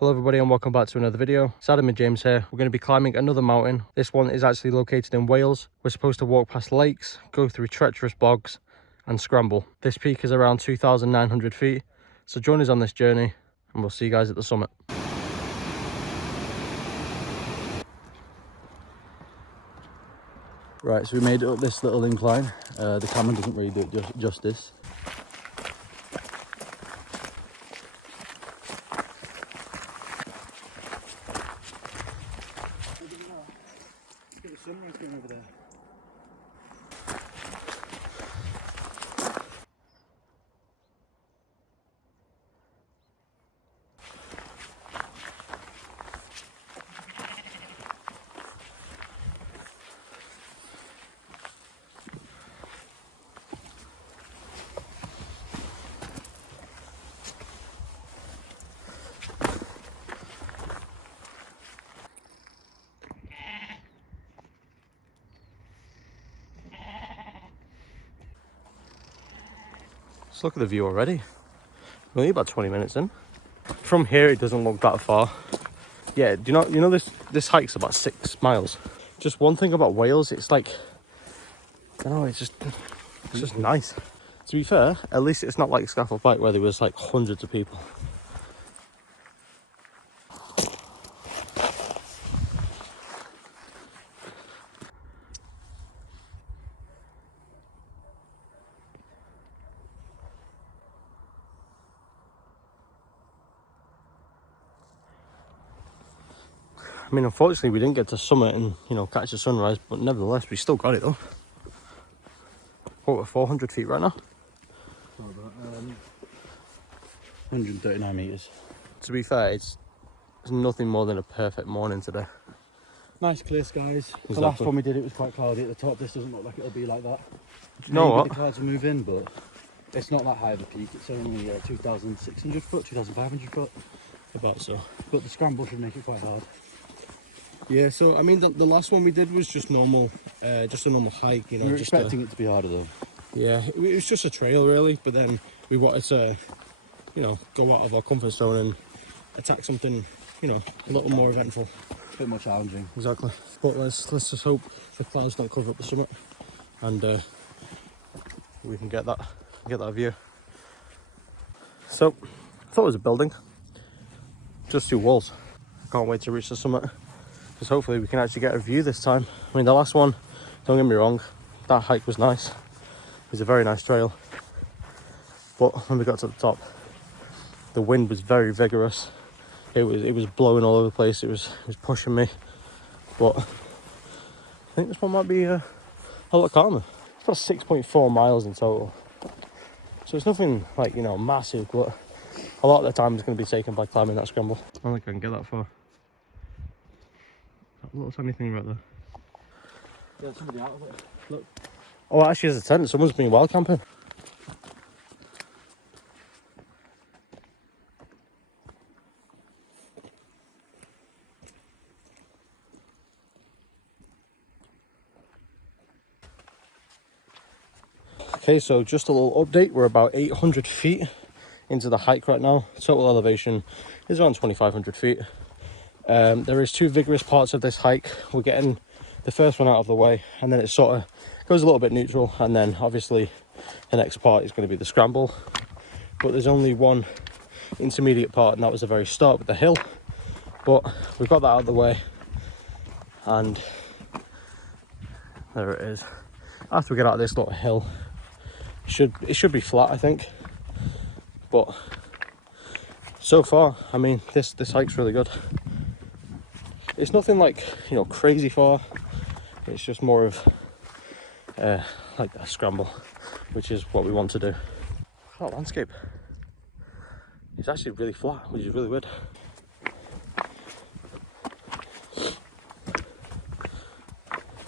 Hello everybody and welcome back to another video. It's Adam and James here. We're going to be climbing another mountain. This one is actually located in Wales. We're supposed to walk past lakes, go through treacherous bogs and scramble. This peak is around 2,900 feet. So join us on this journey and we'll see you guys at the summit. Right, so we made it up this little incline. The camera doesn't really do it justice. Look at the sunrise going over there. Just look at the view already. We're only about 20 minutes in. From here it doesn't look that far. Yeah, do you know this hike's about 6 miles. Just one thing about Wales, it's like, I don't know, it's just nice. To be fair, at least it's not like Scaffold Bike where there was like hundreds of people. I mean, unfortunately, we didn't get to summit and, catch the sunrise, but nevertheless, we still got it though. What, we're 400 feet right now? 139 metres. To be fair, it's nothing more than a perfect morning today. Nice clear skies. Exactly. The last one we did, it was quite cloudy at the top. This doesn't look like it'll be like that. Do you know what? The clouds will move in, but it's not that high of a peak. It's only 2,600 foot, 2,500 foot. About so. But the scramble should make it quite hard. Yeah, so I mean, the last one we did was just normal, just a normal hike, We were expecting it to be harder though. Yeah, it was just a trail really, but then we wanted to, go out of our comfort zone and attack something, a little more eventful. A bit more challenging. Exactly. But let's just hope the clouds don't cover up the summit, and we can get that view. So, I thought it was a building, just 2 walls. Can't wait to reach the summit, because hopefully we can actually get a view this time. I mean, the last one, don't get me wrong, that hike was nice. It was a very nice trail. But when we got to the top, the wind was very vigorous. It was blowing all over the place. It was pushing me. But I think this one might be a lot calmer. It's about 6.4 miles in total. So it's nothing like, massive, but a lot of the time is going to be taken by climbing that scramble. I don't think I can get that far. That little tiny thing right there. Yeah, somebody out of it. Look. Oh, actually, there's a tent. Someone's been wild camping. Okay, so just a little update. We're about 800 feet into the hike right now. Total elevation is around 2,500 feet. There is 2 vigorous parts of this hike. We're getting the first one out of the way, and then it sort of goes a little bit neutral, and then obviously the next part is going to be the scramble. But there's only one intermediate part, and that was the very start with the hill. But we've got that out of the way, and there it is. After we get out of this little hill, it should be flat, I think. But so far, I mean, this hike's really good. It's nothing like, crazy far. It's just more of like a scramble, which is what we want to do. That landscape, it's actually really flat, which is really weird.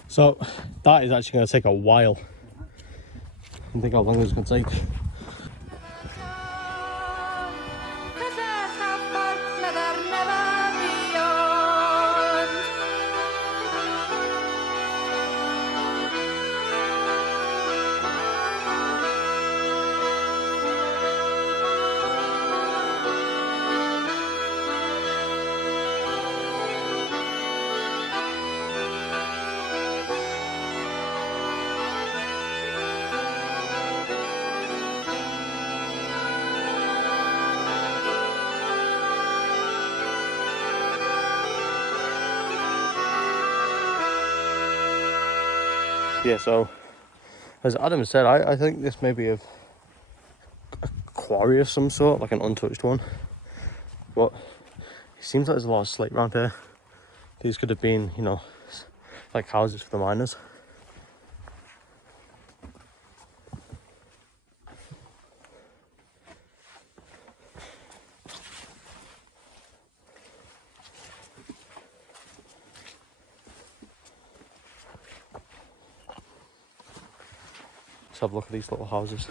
So that is actually going to take a while. I think how long this is going to take. Yeah, so as Adam said, I think this may be a quarry of some sort, like an untouched one. But it seems like there's a lot of slate around here. These could have been, you know, like houses for the miners. Let's have a look at these little houses.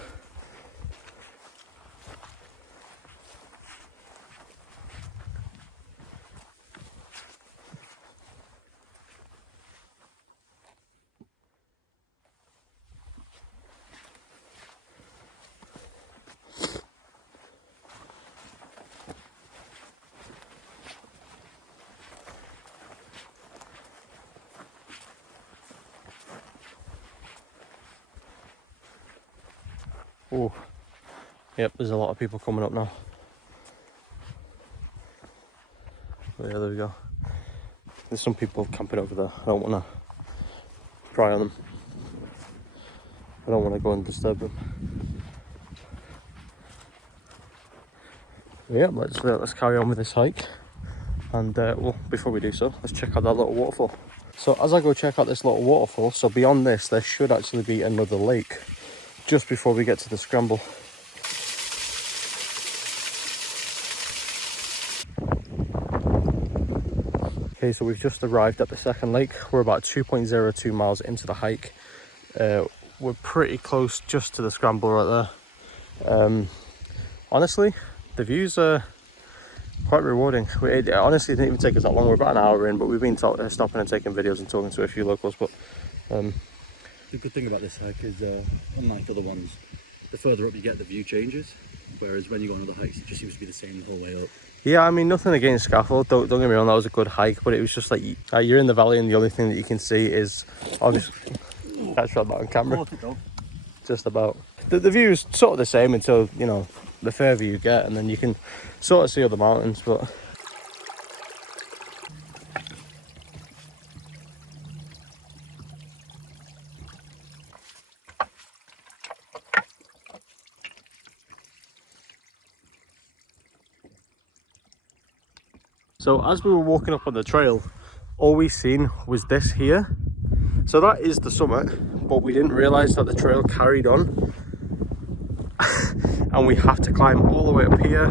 Oh, yep, there's a lot of people coming up now. But yeah, there we go. There's some people camping over there. I don't want to pry on them. I don't want to go and disturb them. But yeah, let's carry on with this hike. And well, before we do so, let's check out that little waterfall. So as I go check out this little waterfall, so beyond this, there should actually be another lake just before we get to the scramble. Okay, so we've just arrived at the second lake. We're about 2.02 miles into the hike. We're pretty close just to the scramble right there. Honestly, the views are quite rewarding. It honestly didn't even take us that long. We're about an hour in, but we've been stopping and taking videos and talking to a few locals. But the good thing about this hike is, unlike other ones, the further up you get, the view changes. Whereas when you go on other hikes, it just seems to be the same the whole way up. yeah, I mean, nothing against Scaffold. Don't get me wrong, that was a good hike, but it was just like you're in the valley, and the only thing that you can see is obviously that's shot that on camera. Just about the view's sort of the same until, you know, the further you get, and then you can sort of see other mountains. But so as we were walking up on the trail, all we seen was this here. So that is the summit, but we didn't realize that the trail carried on. And we have to climb all the way up here,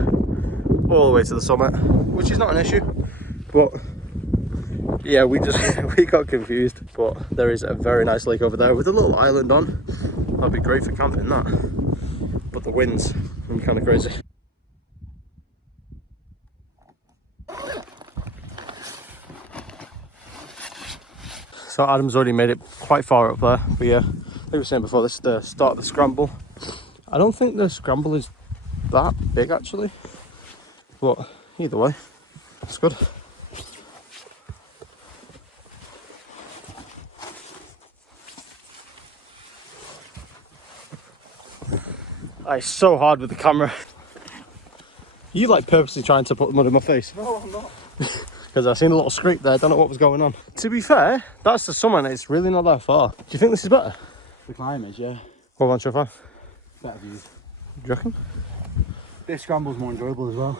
all the way to the summit, which is not an issue. But yeah, we got confused. But there is a very nice lake over there with a little island on. That'd be great for camping, that. But the winds are kind of crazy. So Adam's already made it quite far up there. But yeah, like we were saying before, this is the start of the scramble. I don't think the scramble is that big actually, but either way, it's good. It's so hard with the camera. You like purposely trying to put mud in my face? No, I'm not. Because I seen a little scrape there, I don't know what was going on. To be fair, that's the summit, it's really not that far. Do you think this is better? The climb is, yeah. What about so far? Better views. Do you reckon? This scramble's more enjoyable as well.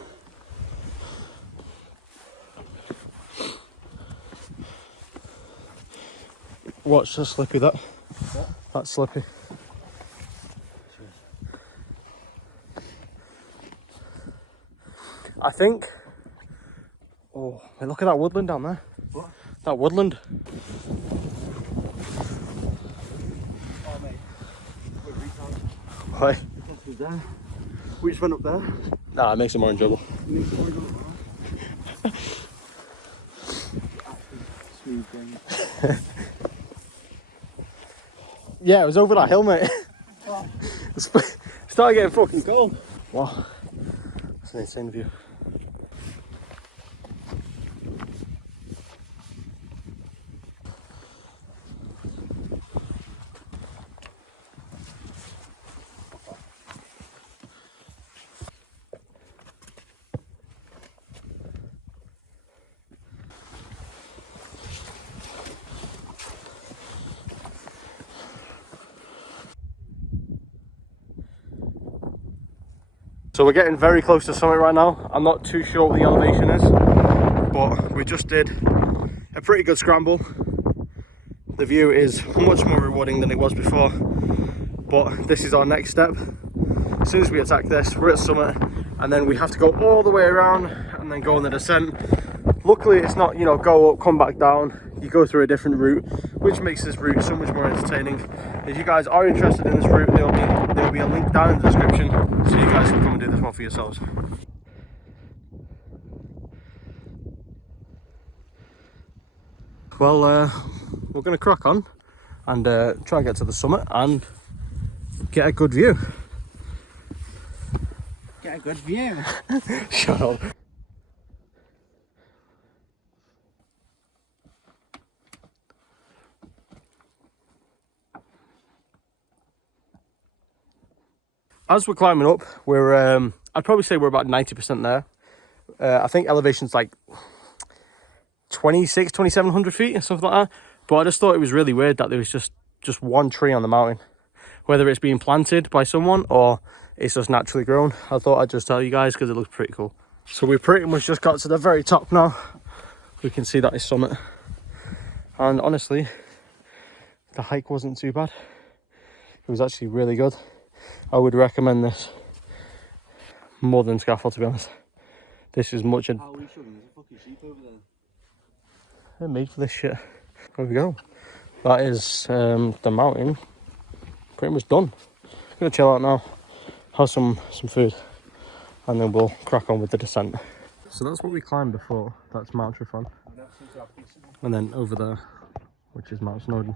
Watch the slippy that. What? That's slippy. I think. Oh, wait, look at that woodland down there. What? That woodland. Oh, mate. We're retarded. Why? The test was there. We just went up there. Nah, it makes it more enjoyable. It makes it more enjoyable. Smooth brain. Yeah, it was over that hill, mate. Oh. It started getting fucking cold. Wow, that's an insane view. So we're getting very close to the summit right now. I'm not too sure what the elevation is, but we just did a pretty good scramble. The view is much more rewarding than it was before, but this is our next step. As soon as we attack this, we're at summit, and then we have to go all the way around and then go on the descent. Luckily it's not, you know, go up, come back down. You go through a different route, which makes this route so much more entertaining. If you guys are interested in this route, there'll be a link down in the description, so you guys can come and do this one for yourselves. Well, we're going to crack on and try and get to the summit and get a good view. Get a good view. Shut up. As we're climbing up, we're I'd probably say we're about 90% there. I think elevation's like 2700 feet or something like that. But I just thought it was really weird that there was just one tree on the mountain. Whether it's being planted by someone or it's just naturally grown. I thought I'd just tell you guys because it looks pretty cool. So we pretty much just got to the very top now. We can see that is summit. And honestly, the hike wasn't too bad. It was actually really good. I would recommend this more than scaffold, to be honest. This is much. How are we shoving? There's a fucking sheep over there. They're made for this shit. There we go. That is the mountain. Pretty much done. Gonna chill out now, have some food, and then we'll crack on with the descent. So that's what we climbed before. That's Mount Trifon. And then over there, which is Mount Snowdon.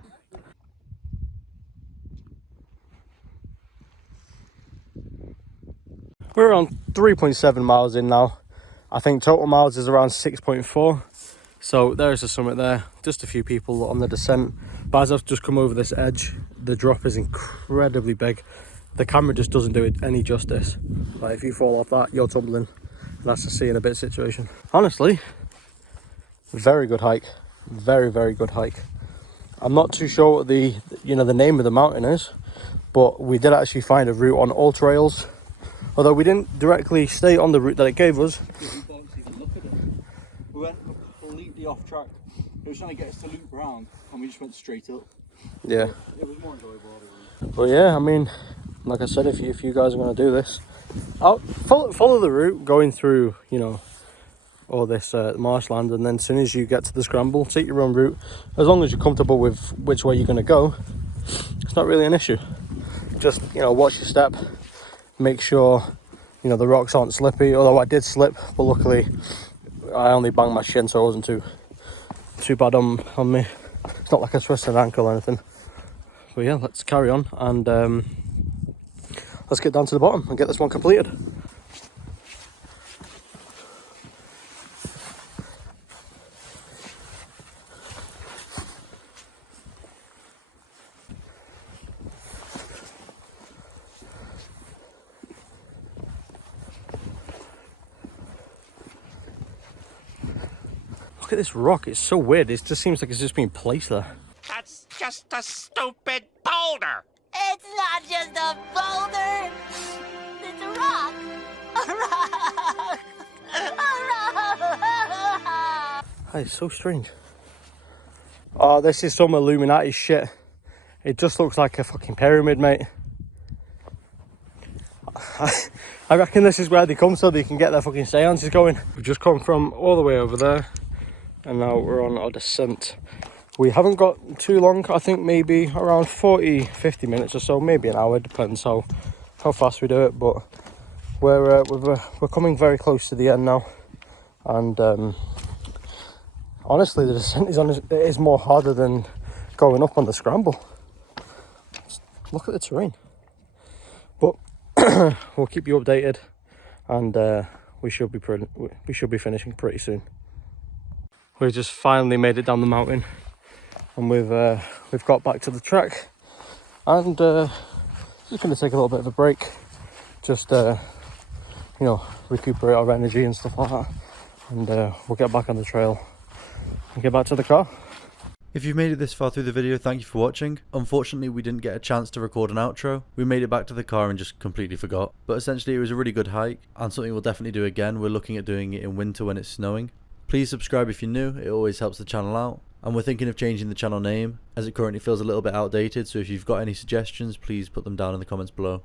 We're around 3.7 miles in now. I think total miles is around 6.4. So there's the summit there. Just a few people on the descent. But as I've just come over this edge, the drop is incredibly big. The camera just doesn't do it any justice. Like if you fall off that, you're tumbling. And that's a see in a bit situation. Honestly, very good hike. Very, very good hike. I'm not too sure what the name of the mountain is, but we did actually find a route on all trails. Although we didn't directly stay on the route that it gave us. We don't even look at it. We went completely off track. It was trying to get us to loop around, and we just went straight up. Yeah. It was more enjoyable. But yeah, I mean, like I said, if you guys are going to do this, I'll follow the route going through, you know, all this marshland, and then as soon as you get to the scramble, take your own route. As long as you're comfortable with which way you're going to go, it's not really an issue. Just, you know, watch your step. Make sure, you know, the rocks aren't slippy, although I did slip, but luckily I only banged my shin, so it wasn't too bad on me. It's not like I twisted an ankle or anything. But yeah, let's carry on and let's get down to the bottom and get this one completed. Look at this rock, it's so weird. It just seems like it's just been placed there. That's just a stupid boulder. It's not just a boulder. It's a rock. A rock. A rock. That is so strange. Oh, this is some Illuminati shit. It just looks like a fucking pyramid, mate. I reckon this is where they come so they can get their fucking seances going. We've just come from all the way over there, and now we're on our descent. We haven't got too long. I think maybe around 40-50 minutes or so, maybe an hour, depends how fast we do it. But we're coming very close to the end now, and honestly, the descent is more harder than going up on the scramble. Just look at the terrain. But we'll keep you updated, and we should be finishing pretty soon. We just finally made it down the mountain, and we've got back to the track, and just going to take a little bit of a break, just you know, recuperate our energy and stuff like that, and we'll get back on the trail and get back to the car. If you've made it this far through the video, thank you for watching. Unfortunately, we didn't get a chance to record an outro. We made it back to the car and just completely forgot. But essentially, it was a really good hike and something we'll definitely do again. We're looking at doing it in winter when it's snowing. Please subscribe if you're new, it always helps the channel out. And we're thinking of changing the channel name, as it currently feels a little bit outdated, so if you've got any suggestions, please put them down in the comments below.